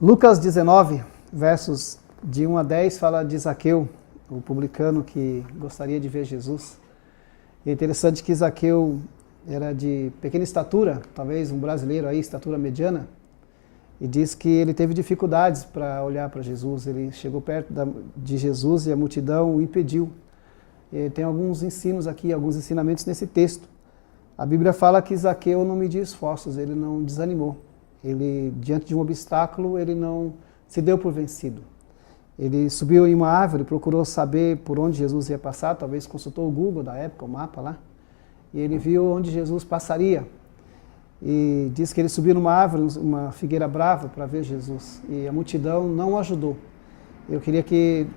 Lucas 19, versos de 1 a 10, fala de Zaqueu, o publicano que gostaria de ver Jesus. E é interessante que Zaqueu era de pequena estatura, talvez um brasileiro aí, estatura mediana, e diz que ele teve dificuldades para olhar para Jesus. Ele chegou perto de Jesus e a multidão o impediu. E tem alguns ensinos aqui, alguns ensinamentos nesse texto. A Bíblia fala que Zaqueu não mediu esforços, ele não desanimou. Ele, diante de um obstáculo, ele não se deu por vencido. Ele subiu em uma árvore, procurou saber por onde Jesus ia passar, talvez consultou o Google da época, o mapa lá, e ele viu onde Jesus passaria. E diz que ele subiu numa árvore, uma figueira brava, para ver Jesus. E a multidão não o ajudou. Eu queria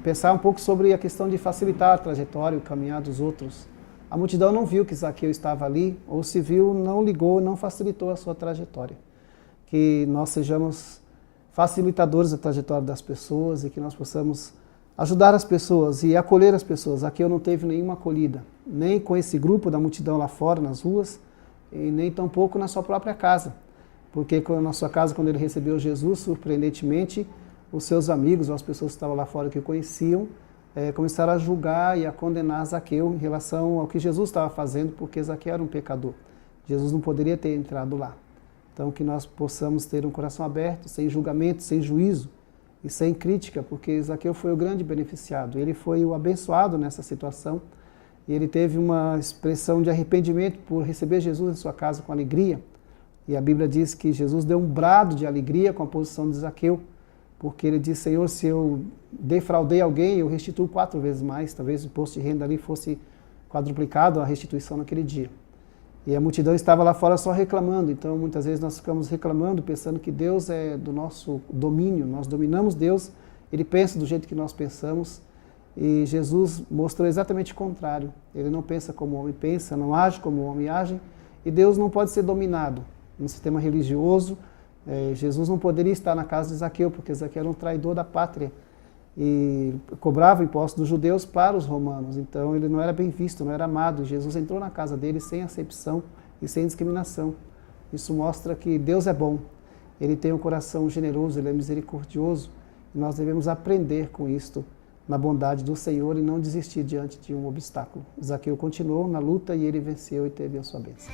pensar um pouco sobre a questão de facilitar a trajetória, o caminhar dos outros. A multidão não viu que Zaqueu estava ali, ou se viu, não ligou, não facilitou a sua trajetória. Que nós sejamos facilitadores da trajetória das pessoas e que nós possamos ajudar as pessoas e acolher as pessoas. Zaqueu não teve nenhuma acolhida, nem com esse grupo da multidão lá fora, nas ruas, e nem tampouco na sua própria casa. Porque na sua casa, quando ele recebeu Jesus, surpreendentemente, os seus amigos, ou as pessoas que estavam lá fora que o conheciam, começaram a julgar e a condenar Zaqueu em relação ao que Jesus estava fazendo, porque Zaqueu era um pecador. Jesus não poderia ter entrado lá. Então, que nós possamos ter um coração aberto, sem julgamento, sem juízo e sem crítica, porque Zaqueu foi o grande beneficiado. Ele foi o abençoado nessa situação e ele teve uma expressão de arrependimento por receber Jesus em sua casa com alegria. E a Bíblia diz que Jesus deu um brado de alegria com a posição de Zaqueu, porque ele disse: Senhor, se eu defraudei alguém, eu restituo 4 vezes mais. Talvez o imposto de renda ali fosse quadruplicado a restituição naquele dia. E a multidão estava lá fora só reclamando. Então, muitas vezes nós ficamos reclamando, pensando que Deus é do nosso domínio. Nós dominamos Deus, Ele pensa do jeito que nós pensamos. E Jesus mostrou exatamente o contrário. Ele não pensa como o homem pensa, não age como o homem age. E Deus não pode ser dominado. No sistema religioso, Jesus não poderia estar na casa de Zaqueu, porque Zaqueu era um traidor da pátria. E cobrava impostos dos judeus para os romanos, então ele não era bem visto, não era amado. Jesus entrou na casa dele sem acepção e sem discriminação. Isso mostra que Deus é bom, Ele tem um coração generoso, Ele é misericordioso, e nós devemos aprender com isto, na bondade do Senhor, e não desistir diante de um obstáculo. Zaqueu continuou na luta e ele venceu e teve a sua bênção.